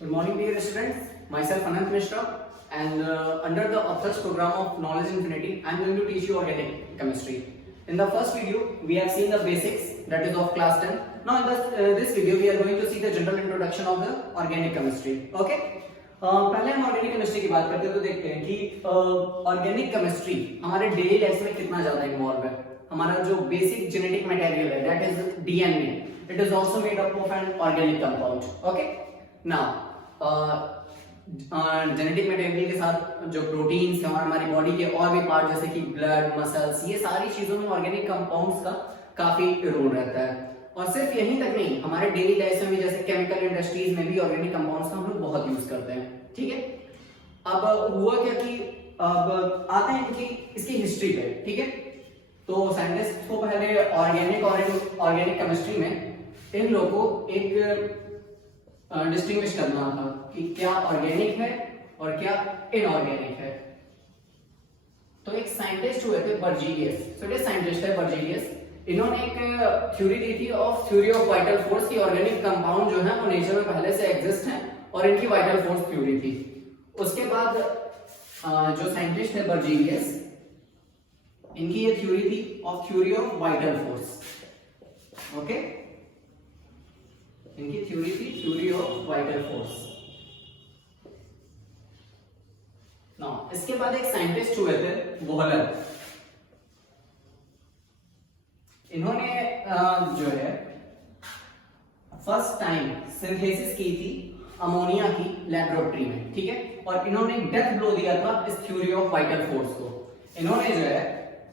Good morning, dear students. Myself Anant Mishra, and under the author's program of Knowledge Infinity, I am going to teach you organic chemistry. In the first video, we have seen the basics, that is of class 10. Now, in this video, we are going to see the general introduction of the organic chemistry. Okay? पहले हम organic chemistry की बात करते हैं तो देखते हैं कि ऑर्गेनिक केमिस्ट्री हमारे डेली लाइफ में कितना ज्यादा इन्वॉल्व है. हमारा जो बेसिक जेनेटिक मटेरियल है that is DNA. It is also made up of an organic compound. Okay, now genetic material के साथ जो प्रोटीन्स हैं और हमारी बॉडी के और भी पार्ट जैसे कि ब्लड, मसल्स, ये सारी चीजों में ऑर्गेनिक कंपाउंड्स का काफी रोल रहता है. और सिर्फ यहीं तक नहीं, हमारे डेली लाइफ में भी जैसे केमिकल इंडस्ट्रीज में भी ऑर्गेनिक कंपाउंड्स का हम लोग बहुत यूज करते हैं. ठीक है, अब हुआ क्या कि अब आते हैं कि इसकी हिस्ट्री पे. ठीक है, तो साइंटिस्ट को पहले ऑर्गेनिक और ऑर्गेनिक केमिस्ट्री में इन लोगों को एक डिस्टिंग्विश करना था कि क्या ऑर्गेनिक है और क्या इनऑर्गेनिक है. तो एक साइंटिस्ट हुए थे बर्जीलियस. सो ये साइंटिस्ट है बर्जीलियस. इन्होंने एक थ्योरी दी थी थ्योरी ऑफ वाइटल फोर्स की ऑर्गेनिक कंपाउंड जो है वो नेचर में पहले से एग्जिस्ट हैं और इनकी वाइटल फोर्स थ्योरी थी. उसके बाद जो साइंटिस्ट है बर्जीलियस, इनकी ये थ्योरी थी theory of vital force. Okay, इनकी थ्योरी थी theory of vital force. Now इसके बाद एक साइंटिस्ट हुए थे वॉलर. इन्होंने जो है फर्स्ट टाइम सिंथेसिस की थी अमोनिया की लैबोरेटरी में. ठीक है, और इन्होंने डेथ ब्लो दिया था इस थ्योरी ऑफ वाइटल फोर्स को. इन्होंने जो है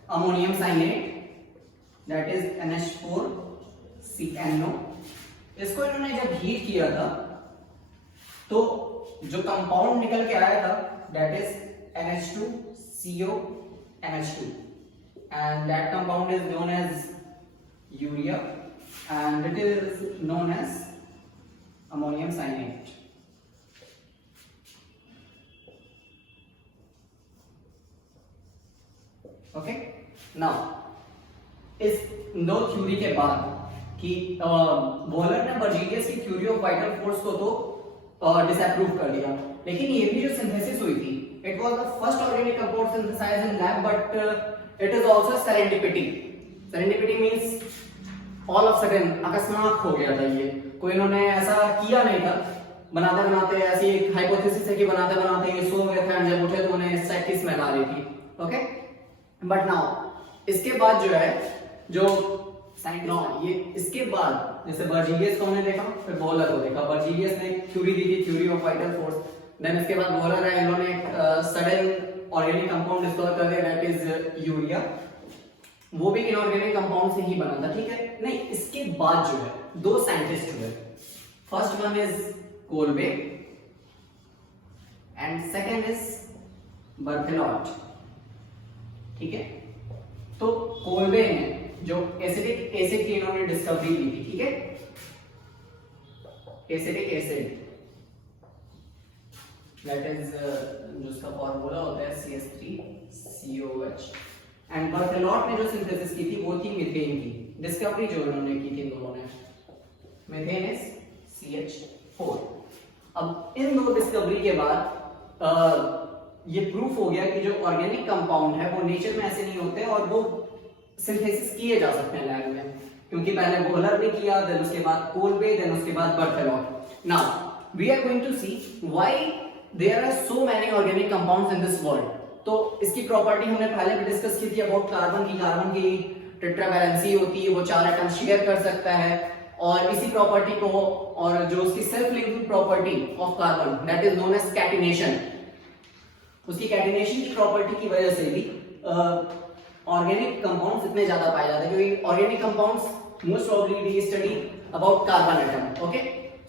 अमोनियम साइनेट दैट इज NH4CnO, इसको इन्होंने जब हीट किया था तो जो कंपाउंड निकल के आया था that is NH2CONH2 and that compound is known as urea and it is known as ammonium cyanate. Okay, now इस दो थ्योरी के बाद कि वॉलर ने बर्जीलियस की थ्योरी ऑफ वाइटल फोर्स को तो डिसअप्रूव कर दिया, लेकिन ये भी जो सिंथेसिस हुई थी it was the first organic compound synthesized in lab but it is also serendipity. Serendipity means all of sudden, अकस्मात हो गया था. ये कोई इन्होंने ऐसा किया नहीं था. बनाते बनाते ऐसी एक हाइपोथेसिस है कि बनाते बनाते ये सो गए थे, जब उठे तो उन्हें इससे की स्मेल आ रही थी. ओके, बट नाउ इसके बाद जो है जो ये इसके बाद जैसे बर्जीलियस को हमने देखा, फिर वॉलर को देखा. बर्जीलियस ने एक थ्योरी दी थी theory of vital force. Then इसके बाद वॉलर है, इन्होंने एक सडन ऑर्गेनिक कंपाउंड डिस्कवर कर दिया दैट इज यूरिया. वो भी इनऑर्गेनिक कंपाउंड से ही बना था. ठीक है, नहीं इसके बाद जो है दो साइंटिस्ट हुए. First one is Kolbe and second is Berthelot. ठीक है, तो कोलबे ने जो एसिडिक एसिड की इन्होंने डिस्कवरी की थी. ठीक है, एसिडिक एसिड दैट इज जो उसका फॉर्मूला होता है CH3COH. एंड बर्थेलॉट ने जो सिंथेसिस की थी वो थी मीथेन की. डिस्कवरी जो इन्होंने की थी दोनों ने, मीथेन इज CH4. अब इन दो डिस्कवरी के बाद ये प्रूफ हो गया कि जो ऑर्गेनिक कंपाउंड है वो नेचर में ऐसे नहीं होते और वो सिंथेसिस किए जा सकते हैं लैब में, क्योंकि पहले वॉलर ने किया, देन उसके बाद कोलबे, देन उसके बाद Berthelot. Now we are going to see why there are so many organic compounds in this world. तो इसकी प्रॉपर्टी हमने पहले भी डिस्कस की थी अबाउट कार्बन की टेट्रावैलेंसी होती है, वो 4 एटम शेयर कर सकता है. और इसी प्रॉपर्टी को और जो उसकी self linking property of carbon that is known as catenation, उसकी कैटिनेशन की प्रॉपर्टी की वजह से भी ऑर्गेनिक कंपाउंड्स इतने ज्यादा पाए जाते हैं, क्योंकि organic compounds most probably we study about carbon atom. Okay,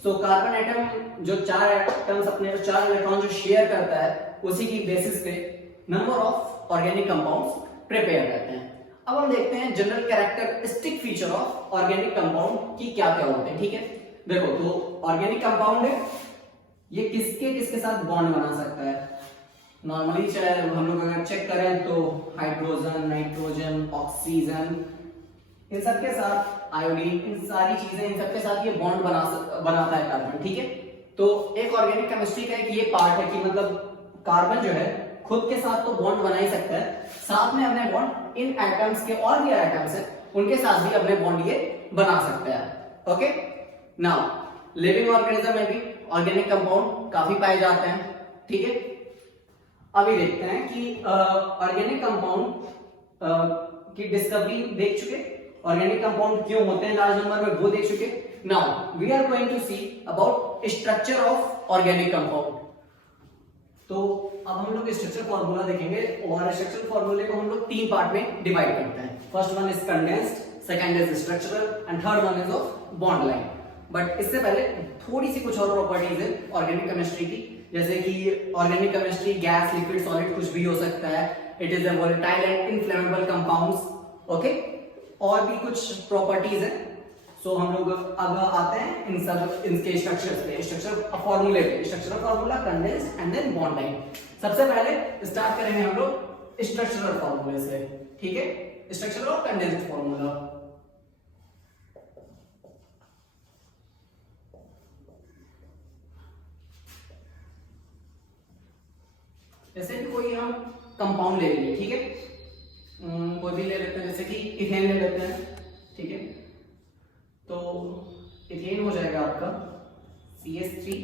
so carbon atom जो 4 एटम्स अपने 4 इलेक्ट्रॉन जो शेयर करता है उसी की बेसिस पे number of organic compounds prepare करते हैं. अब हम देखते हैं general characteristic feature of organic compound की क्या क्या होते हैं. ठीक है, देखो तो ऑर्गेनिक कंपाउंड है, ये किसके किसके साथ बॉन्ड बना सकता है. नॉर्मली चाहे हम लोग अगर चेक करें तो हाइड्रोजन, नाइट्रोजन, ऑक्सीजन, इन सबके साथ आयोडीन, इन सारी चीजें, इन सबके साथ ये बॉन्ड बनाता है कार्बन. ठीक है, तो एक ऑर्गेनिक केमिस्ट्री का एक ये पार्ट है कि मतलब कार्बन जो है खुद के साथ तो बॉन्ड बना ही सकता है, साथ में अपने बॉन्ड इन एटम्स के और भी एटम्स है उनके साथ भी अपने बॉन्ड ये बना सकता है। ओके, नाउ लिविंग ऑर्गेनिज्म में भी ऑर्गेनिक कंपाउंड काफी पाए जाते हैं। ठीक है, अभी देखते हैं कि ऑर्गेनिक कंपाउंड की डिस्कवरी देख चुके, ऑर्गेनिक कंपाउंड क्यों होते हैं लार्ज नंबर में वो देख चुके। Now we are going to see about structure of organic compound. तो अब हम लोग स्ट्रक्चर फॉर्मूला देखेंगे और स्ट्रक्चर फॉर्मूले को हम लोग तीन पार्ट में डिवाइड करते हैं। First one is condensed, second is structural and third one is of bond line. But इससे पहले थोड़ी सी कुछ और प्रॉपर्टीज है ऑर्गेनिक केमिस्ट्री की, जैसे कि organic chemistry gas, liquid, solid कुछ भी हो सकता है। It is a volatile and inflammable compounds. Okay, और भी कुछ प्रॉपर्टीज है। सो हम लोग अब आते हैं इन सब इनके स्ट्रक्चर्स पे, स्ट्रक्चर फॉर्मूले पे, structural formula, condensed and then bond line. सबसे पहले स्टार्ट करेंगे हम लोग स्ट्रक्चरल फॉर्मूले से। ठीक है, स्ट्रक्चरल और कंडेंस्ड फॉर्मूला। जैसे कि कोई हम कंपाउंड ले लेंगे, ठीक है, कोई भी ले लेते हैं, जैसे कि इथेन ले लेते हैं। ठीक है, तो इथेन हो जाएगा आपका CH3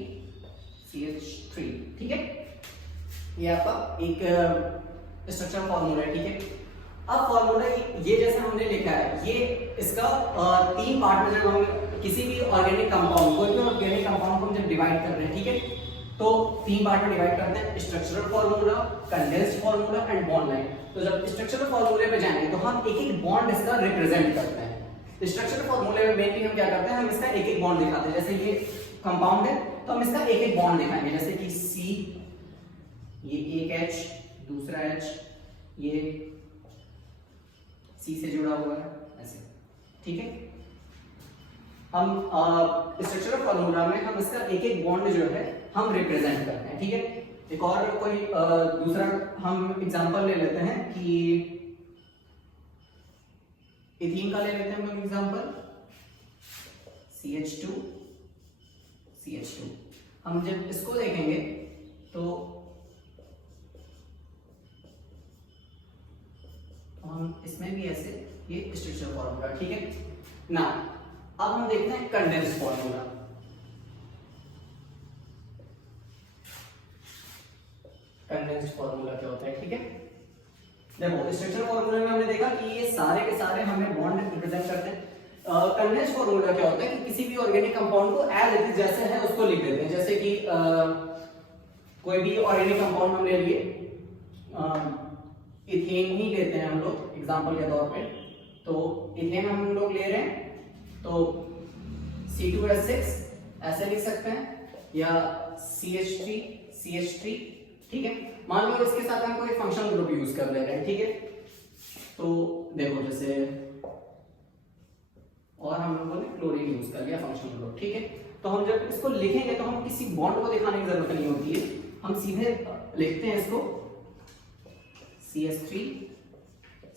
CH3। ठीक है, ये आपका एक स्ट्रक्चर फॉर्मूला है। ठीक है, अब फॉर्मूला ये जैसे हमने लिखा है, ये इसका तीन पार्ट में जब हम किसी भी ऑर्गेनिक कंपाउंड, कोई भी ऑर्गेनिक कंपाउंड को हम जब डिवाइड कर रहे हैं, ठीक है, तो तीन पार्ट में डिवाइड करते हैं, structural formula, condensed formula and bond line. तो जब स्ट्रक्चरल फॉर्मूले पे जाएंगे तो हम एक एक बॉन्ड इसका रिप्रेजेंट करते हैं। स्ट्रक्चरल फॉर्मूले में मेनली हम क्या करते हैं, हम इसका एक एक बॉन्ड दिखाते हैं। जैसे ये कंपाउंड है तो हम इसका एक एक बॉन्ड दिखाएंगे, जैसे कि C, ये एक H, दूसरा H, ये C से जुड़ा हुआ है ऐसे। ठीक है, हम स्ट्रक्चरल फॉर्मूला में हम इसका एक एक बॉन्ड जो है हम रिप्रेजेंट करते हैं। ठीक है, एक और कोई दूसरा हम एग्जांपल ले लेते हैं कि इथीन का ले लेते हैं हम लोग एग्जांपल, CH2 CH2। हम जब इसको देखेंगे तो हम इसमें भी ऐसे ये स्ट्रक्चर फॉर्मूला। ठीक है ना, अब हम देखते हैं कंडेंस्ड फॉर्मूला। कंडेंस्ड फॉर्मूला क्या होता है? ठीक है, देखो स्ट्रक्चर फॉर्मूला में हमने देखा कि ये सारे के सारे हमें बॉन्ड रिप्रेजेंट करते हैं। कंडेंस्ड फॉर्मूला क्या होता है कि किसी भी ऑर्गेनिक कंपाउंड को एज इट इज जैसे है उसको लिख देते हैं। जैसे कि कोई भी ऑर्गेनिक कंपाउंड हम ले लिए, इथेन ही लेते हैं हम लोग एग्जांपल के तौर पे। तो इथेन हम लोग ले रहे हैं तो C2H6 ऐसे लिख सकते हैं, या CH3 CH3। ठीक है, मान लो इसके साथ हम कोई फंक्शनल ग्रुप यूज कर ले रहे हैं। ठीक है, तो देखो जैसे, और हम लोगों ने क्लोरीन यूज कर लिया फंक्शनल ग्रुप। ठीक है, तो हम जब इसको लिखेंगे तो हम किसी बॉन्ड को दिखाने की जरूरत नहीं होती है, हम सीधे लिखते हैं इसको CH3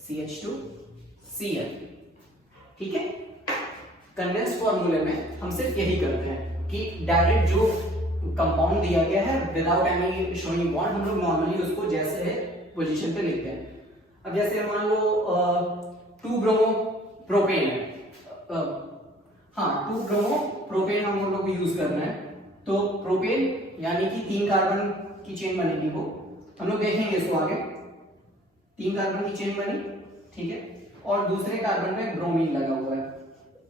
CH2 Cl। ठीक है, कंडेंस्ड फॉर्मूले में हम सिर्फ यही करते हैं कि डायरेक्ट जो कंपाउंड दिया गया है विदाउट एनी शोइंग बॉन्ड, हम लोग नॉर्मली उसको जैसे है पोजीशन पे लिखते हैं। अब जैसे मान लो 2 ब्रोमो प्रोपेन है, हाँ 2 ब्रोमो प्रोपेन हम लोग को यूज करना है। तो प्रोपेन यानी कि 3 कार्बन की चेन बनेगी, वो हम लोग देखेंगे इसको आगे। 3 कार्बन की चेन बनी, ठीक है, और दूसरे कार्बन में ब्रोमीन लगा हुआ है।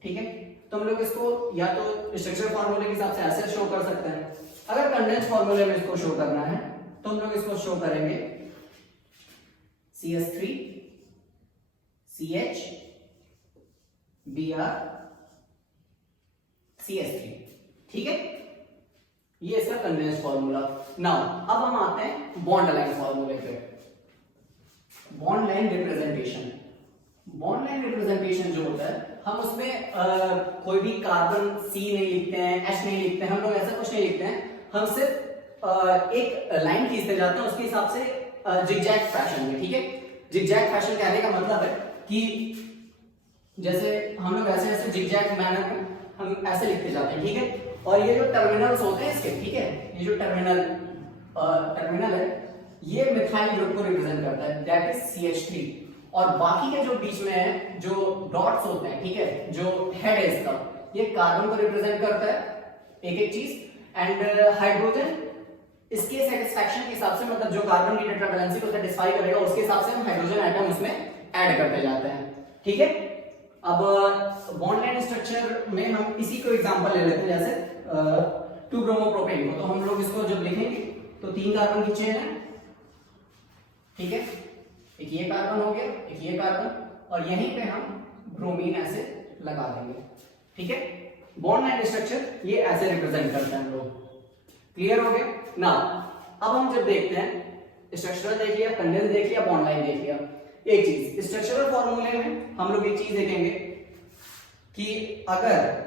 ठीक है, तो हम लोग इसको या तो स्ट्रक्चर फॉर्मूले के हिसाब से ऐसे शो कर सकते हैं। अगर कंडेंस्ड फॉर्मूले में इसको शो करना है तो हम लोग इसको शो करेंगे CH3 CH Br CH3। ठीक है, ये इसका कंडेंस्ड फॉर्मूला। नाउ अब हम आते हैं बॉन्ड लाइन फॉर्मूले पे। Bond line representation, bond line representation जो होता है, हम उसमें कोई भी कार्बन C नहीं लिखते हैं, H नहीं लिखते हैं, हम लोग ऐसा कुछ नहीं लिखते हैं। हम सिर्फ एक लाइन खींचते जाते हैं उसके हिसाब से जिगजैग फैशन में। ठीक है, जिगजैग फैशन कहने का मतलब है कि जैसे हम लोग ऐसे ऐसे जिगजैग मैनर में हम ऐसे लिखते जाते हैं। ठीक है, और ये जो टर्मिनल्स होते हैं इसके, ठीक है, ये जो टर्मिनल है ये मिथाइल ग्रुप को रिप्रेजेंट करता है, दैट इज CH3। और बाकी के जो बीच में है जो डॉट्स होते हैं, ठीक है, जो हेड है इसका, ये कार्बन को रिप्रेजेंट करता है, एक एक चीज। एंड हाइड्रोजन इसके सेटिस्फैक्शन के हिसाब से, मतलब जो कार्बन की टेट्रा वैलेंसी को सेटिस्फाई करेगा उसके हिसाब से हम हाइड्रोजन एटम उसमें ऐड करते जाते हैं, ठीक है। अब बॉन्ड लाइन स्ट्रक्चर में हम इसी को एग्जांपल ले लेते हैं, जैसे 2 ब्रोमोप्रोपेन को। तो हम लोग इसको जब लिखेंगे तो 3 कार्बन की चेन है, ठीक है, एक ये कार्बन हो गया, एक ये कार्बन, और यहीं पे हम ब्रोमीन ऐसे लगा देंगे, ठीक है। बॉन्ड लाइन स्ट्रक्चर ये ऐसे रिप्रेजेंट करते हैं हम लोग। क्लियर हो गया ना। अब हम जब देखते हैं स्ट्रक्चरल देख लिया, कंडेंस देख लिया, बॉन्ड लाइन देख लिया, एक चीज स्ट्रक्चरल फॉर्मूले में हम लोग एक चीज देखेंगे कि अगर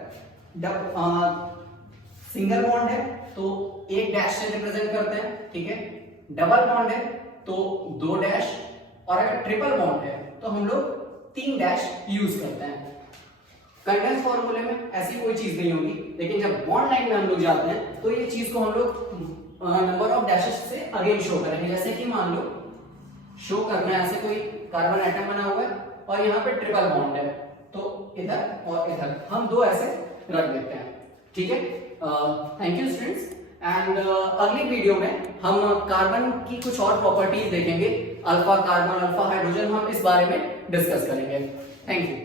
सिंगल बॉन्ड है तो एक डैश से रिप्रेजेंट करते हैं, ठीक है, डबल बॉन्ड है तो 2 डैश, और अगर ट्रिपल बॉन्ड है तो हम लोग 3 डैश यूज करते हैं। कंडेंस फॉर्मूले में ऐसी कोई चीज नहीं होगी, लेकिन जब बॉन्ड लाइन में हम लोग जाते हैं तो ये चीज को हम लोग नंबर ऑफ डैशेस से अगेन शो करेंगे। जैसे कि मान लो शो करना है, ऐसे कोई कार्बन एटम बना हुआ है और यहाँ पे ट्रिपल बॉन्ड है, तो इधर और इधर हम 2 ऐसे रख देते हैं, ठीक है। Thank you students. एंड अगली वीडियो में हम कार्बन की कुछ और प्रॉपर्टीज देखेंगे, अल्फा कार्बन, अल्फा हाइड्रोजन, हम इस बारे में डिस्कस करेंगे। Thank you.